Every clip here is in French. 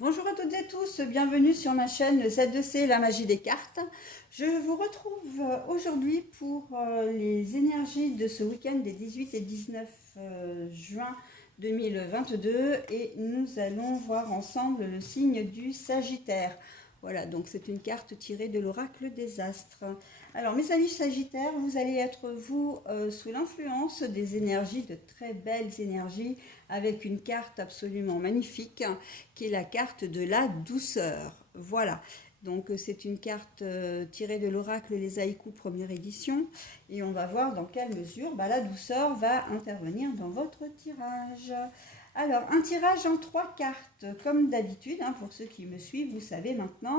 Bonjour à toutes et tous, bienvenue sur ma chaîne Z2C, la magie des cartes. Je vous retrouve aujourd'hui pour les énergies de ce week-end des 18 et 19 juin 2022 et nous allons voir ensemble le signe du Sagittaire. Voilà, donc c'est une carte tirée de l'oracle des astres. Alors mes amis Sagittaires, vous allez être vous sous l'influence des énergies, de très belles énergies, avec une carte absolument magnifique qui est la carte de la douceur. Voilà. Donc c'est une carte tirée de l'oracle Les Haïkus première édition et on va voir dans quelle mesure la douceur va intervenir dans votre tirage. Alors un tirage en 3 cartes comme d'habitude, pour ceux qui me suivent, vous savez maintenant,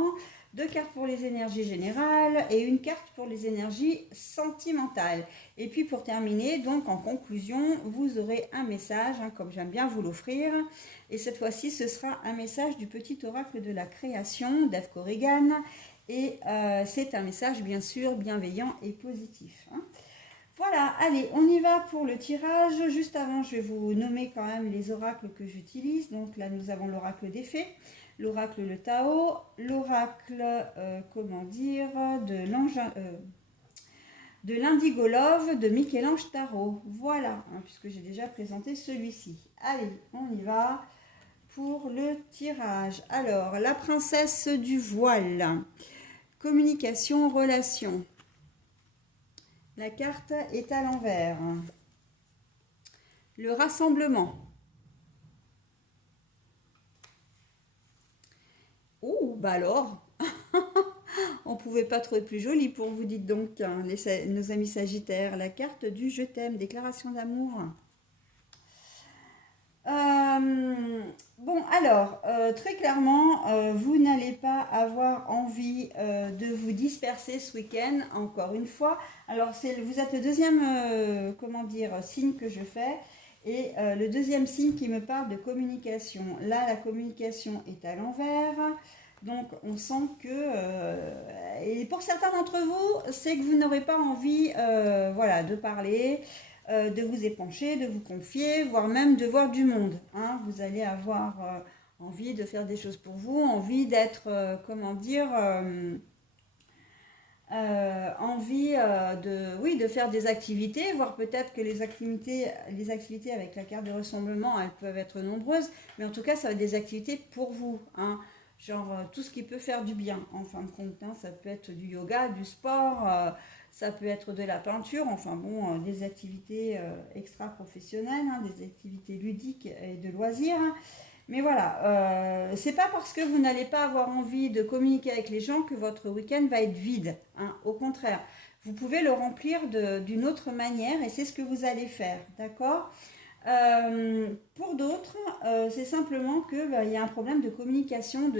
2 cartes pour les énergies générales et une carte pour les énergies sentimentales. Et puis pour terminer, donc en conclusion, vous aurez un message, comme j'aime bien vous l'offrir. Et cette fois-ci, ce sera un message du petit oracle de la création d'Eve Corrigan. Et c'est un message bien sûr bienveillant et positif. Voilà, allez, on y va pour le tirage. Juste avant, je vais vous nommer quand même les oracles que j'utilise. Donc là, nous avons l'oracle des fées, l'oracle le Tao, l'oracle, de l'Indigo Love de Michel-Ange Tarot. Voilà, puisque j'ai déjà présenté celui-ci. Allez, on y va pour le tirage. Alors, la princesse du voile, communication, relation. La carte est à l'envers. Le rassemblement. Oh, bah alors, on pouvait pas trouver plus joli pour vous, dites donc, nos amis Sagittaires. La carte du je t'aime, déclaration d'amour. Bon, alors, très clairement, vous n'allez pas avoir envie de vous disperser ce week-end, encore une fois. Alors, vous êtes le deuxième, signe que je fais. Et le deuxième signe qui me parle de communication. Là, la communication est à l'envers. Donc, on sent que, et pour certains d'entre vous, c'est que vous n'aurez pas envie, de parler, de vous épancher, de vous confier, voire même de voir du monde. Vous allez avoir envie de faire des choses pour vous, envie d'être, envie oui, de faire des activités, voire peut-être que les activités avec la carte de rassemblement, elles peuvent être nombreuses, mais en tout cas, ça va être des activités pour vous. Genre tout ce qui peut faire du bien, en fin de compte. Ça peut être du yoga, du sport, ça peut être de la peinture, des activités extra-professionnelles, des activités ludiques et de loisirs. Mais voilà, c'est pas parce que vous n'allez pas avoir envie de communiquer avec les gens que votre week-end va être vide. Au contraire, vous pouvez le remplir d'une autre manière et c'est ce que vous allez faire, d'accord. Pour d'autres, c'est simplement que il y a un problème de communication,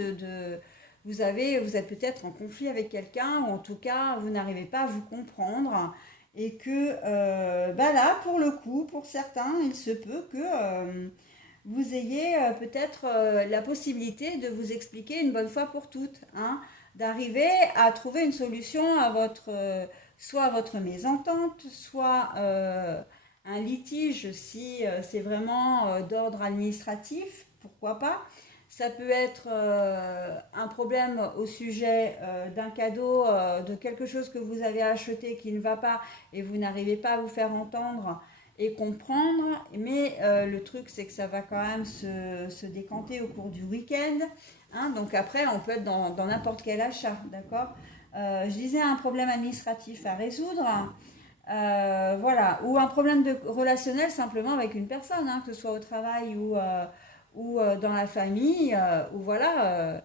vous êtes peut-être en conflit avec quelqu'un, ou en tout cas, vous n'arrivez pas à vous comprendre, et que là, pour le coup, pour certains, il se peut que vous ayez peut-être la possibilité de vous expliquer une bonne fois pour toutes, d'arriver à trouver une solution à soit à votre mésentente, soit un litige si c'est vraiment d'ordre administratif, pourquoi pas. Ça peut être un problème au sujet d'un cadeau, de quelque chose que vous avez acheté qui ne va pas et vous n'arrivez pas à vous faire entendre et comprendre. Mais le truc, c'est que ça va quand même se décanter au cours du week-end. Donc après, on peut être dans n'importe quel achat, d'accord. Je disais un problème administratif à résoudre. Voilà, ou un problème relationnel simplement avec une personne, que ce soit au travail ou dans la famille, ou voilà.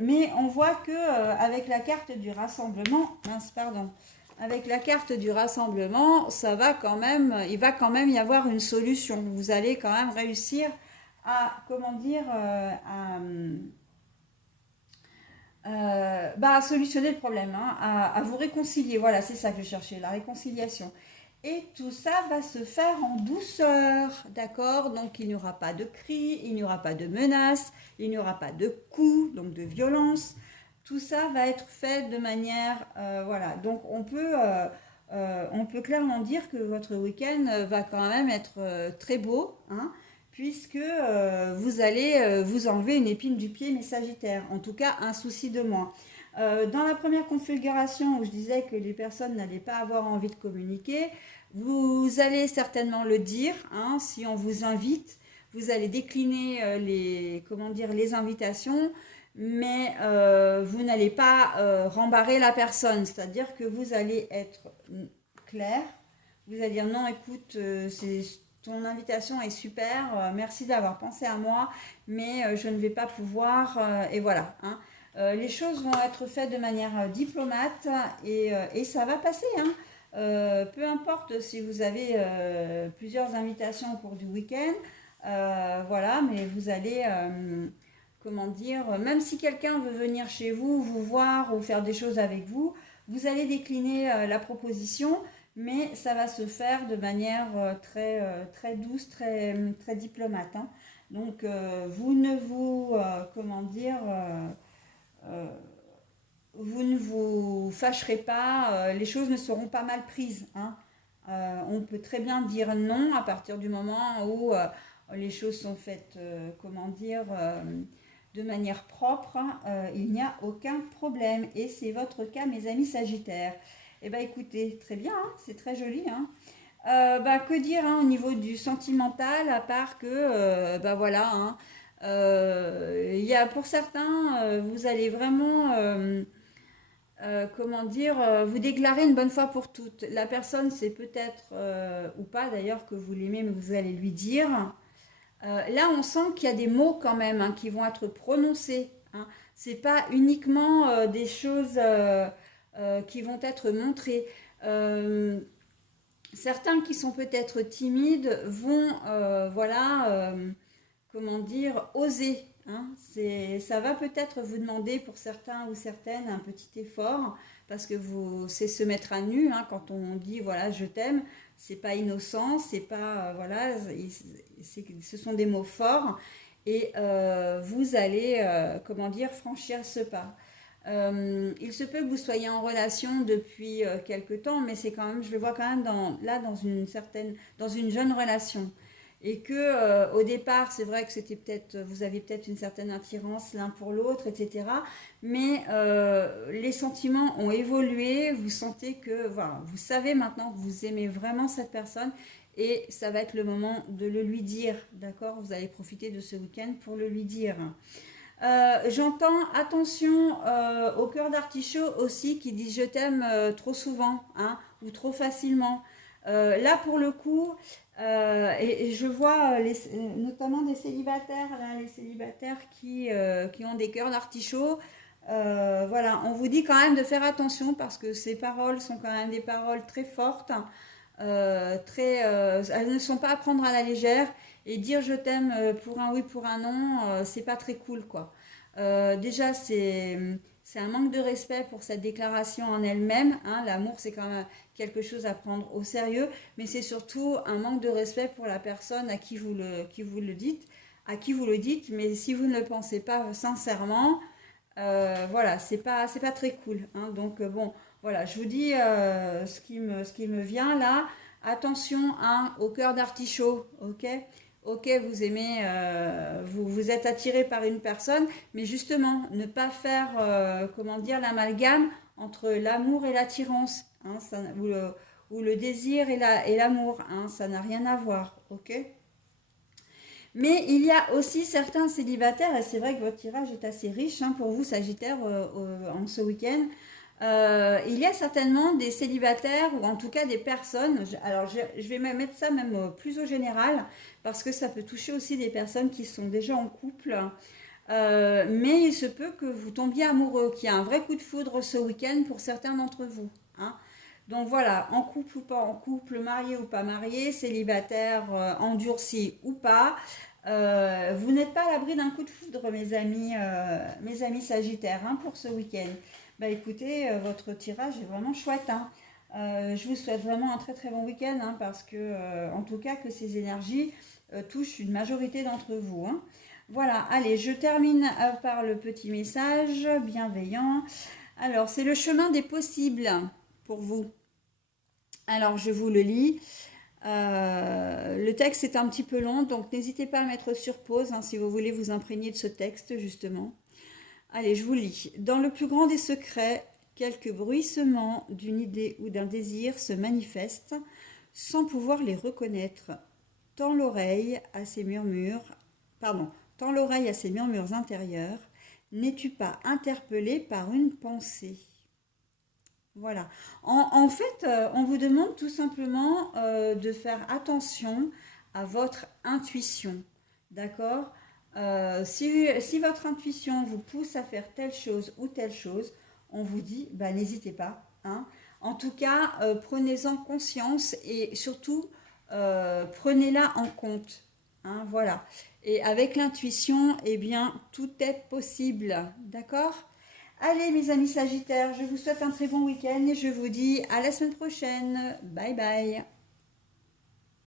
Mais on voit que avec la carte du rassemblement, avec la carte du rassemblement, il va quand même y avoir une solution. Vous allez quand même réussir à, à solutionner le problème, à vous réconcilier. Voilà, c'est ça que je cherchais, la réconciliation. Et tout ça va se faire en douceur, d'accord. Donc il n'y aura pas de cris, il n'y aura pas de menaces, il n'y aura pas de coups, donc de violence. Tout ça va être fait de manière, voilà. Donc on peut clairement dire que votre week-end va quand même être très beau, puisque vous allez vous enlever une épine du pied, mes Sagittaires. En tout cas, un souci de moins. Dans la première configuration où je disais que les personnes n'allaient pas avoir envie de communiquer, vous allez certainement le dire, hein, si on vous invite, vous allez décliner les invitations, mais vous n'allez pas rembarrer la personne, c'est-à-dire que vous allez être clair, vous allez dire non, écoute, ton invitation est super, merci d'avoir pensé à moi, mais je ne vais pas pouvoir, et voilà, hein. Les choses vont être faites de manière diplomate et ça va passer, hein. Peu importe si vous avez plusieurs invitations au cours du week-end, voilà, mais vous allez, comment dire, même si quelqu'un veut venir chez vous, vous voir ou faire des choses avec vous, vous allez décliner la proposition, mais ça va se faire de manière très douce, très diplomate, hein. Donc, vous ne vous, comment dire, euh, vous ne vous fâcherez pas, les choses ne seront pas mal prises, hein. On peut très bien dire non à partir du moment où les choses sont faites, comment dire, de manière propre, hein. Il n'y a aucun problème. Et c'est votre cas, mes amis Sagittaires. Eh bien, écoutez, très bien, hein, c'est très joli, hein. Que dire, hein, au niveau du sentimental, à part que, voilà, hein, il y a pour certains, vous allez vraiment, comment dire, vous déclarer une bonne fois pour toutes. La personne, c'est peut-être, ou pas d'ailleurs, que vous l'aimez, mais vous allez lui dire. Là, on sent qu'il y a des mots quand même, hein, qui vont être prononcés, hein. C'est pas uniquement des choses qui vont être montrées. Euh, Certains qui sont peut-être timides vont, voilà, comment dire, oser, hein. Ça va peut-être vous demander pour certains ou certaines un petit effort, parce que c'est se mettre à nu, hein, quand on dit voilà je t'aime, c'est pas innocent, c'est pas, voilà, ce sont des mots forts, et vous allez, comment dire, franchir ce pas. Il se peut que vous soyez en relation depuis quelque temps, mais c'est quand même, je le vois quand même dans une jeune relation. Et que au départ, c'est vrai que vous aviez peut-être une certaine attirance l'un pour l'autre, etc. Mais les sentiments ont évolué. Vous sentez que, voilà, vous savez maintenant que vous aimez vraiment cette personne, et ça va être le moment de le lui dire, d'accord? Vous allez profiter de ce week-end pour le lui dire. J'entends, attention, au cœur d'artichaut aussi, qui dit je t'aime trop souvent, hein, ou trop facilement. Là, pour le coup, et je vois notamment des célibataires, là, les célibataires qui ont des cœurs d'artichaut. Voilà, on vous dit quand même de faire attention, parce que ces paroles sont quand même des paroles très fortes, elles ne sont pas à prendre à la légère. Et dire je t'aime pour un oui, pour un non, c'est pas très cool, quoi. Déjà, c'est un manque de respect pour cette déclaration en elle-même, hein. L'amour, c'est quand même quelque chose à prendre au sérieux, mais c'est surtout un manque de respect pour la personne à qui vous le dites, mais si vous ne le pensez pas sincèrement, voilà, c'est pas très cool, hein. Donc, bon, voilà, je vous dis ce qui me vient là. Attention, hein, au cœur d'artichaut, ok? Ok, vous aimez, vous êtes attiré par une personne, mais justement, ne pas faire, comment dire, l'amalgame entre l'amour et l'attirance, hein, ou le désir et l'amour, hein, ça n'a rien à voir, ok? Mais il y a aussi certains célibataires, et c'est vrai que votre tirage est assez riche, hein, pour vous, Sagittaire, en ce week-end. Il y a certainement des célibataires, ou en tout cas des personnes, alors je vais même mettre ça même plus au général, parce que ça peut toucher aussi des personnes qui sont déjà en couple. Mais il se peut que vous tombiez amoureux, qu'il y ait un vrai coup de foudre ce week-end pour certains d'entre vous, hein. Donc voilà, en couple ou pas en couple, marié ou pas marié, célibataire, endurci ou pas, vous n'êtes pas à l'abri d'un coup de foudre, mes amis Sagittaires, hein, pour ce week-end. Bah écoutez, votre tirage est vraiment chouette, hein. Je vous souhaite vraiment un très très bon week-end, hein, parce que, en tout cas, que ces énergies touchent une majorité d'entre vous, hein. Voilà, allez, je termine par le petit message bienveillant. Alors, c'est le chemin des possibles pour vous. Alors, je vous le lis. Le texte est un petit peu long, donc n'hésitez pas à mettre sur pause hein, si vous voulez vous imprégner de ce texte, justement. Allez, je vous lis. Dans le plus grand des secrets, quelques bruissements d'une idée ou d'un désir se manifestent sans pouvoir les reconnaître. Tends l'oreille à ces murmures, tends l'oreille à ces murmures intérieurs. N'es-tu pas interpellé par une pensée? Voilà. En fait, on vous demande tout simplement de faire attention à votre intuition. D'accord? Si votre intuition vous pousse à faire telle chose ou telle chose, on vous dit, bah, n'hésitez pas. Hein. En tout cas, prenez-en conscience et surtout, prenez-la en compte. Hein, voilà. Et avec l'intuition, eh bien, tout est possible. D'accord? Allez mes amis Sagittaires, je vous souhaite un très bon week-end et je vous dis à la semaine prochaine. Bye bye.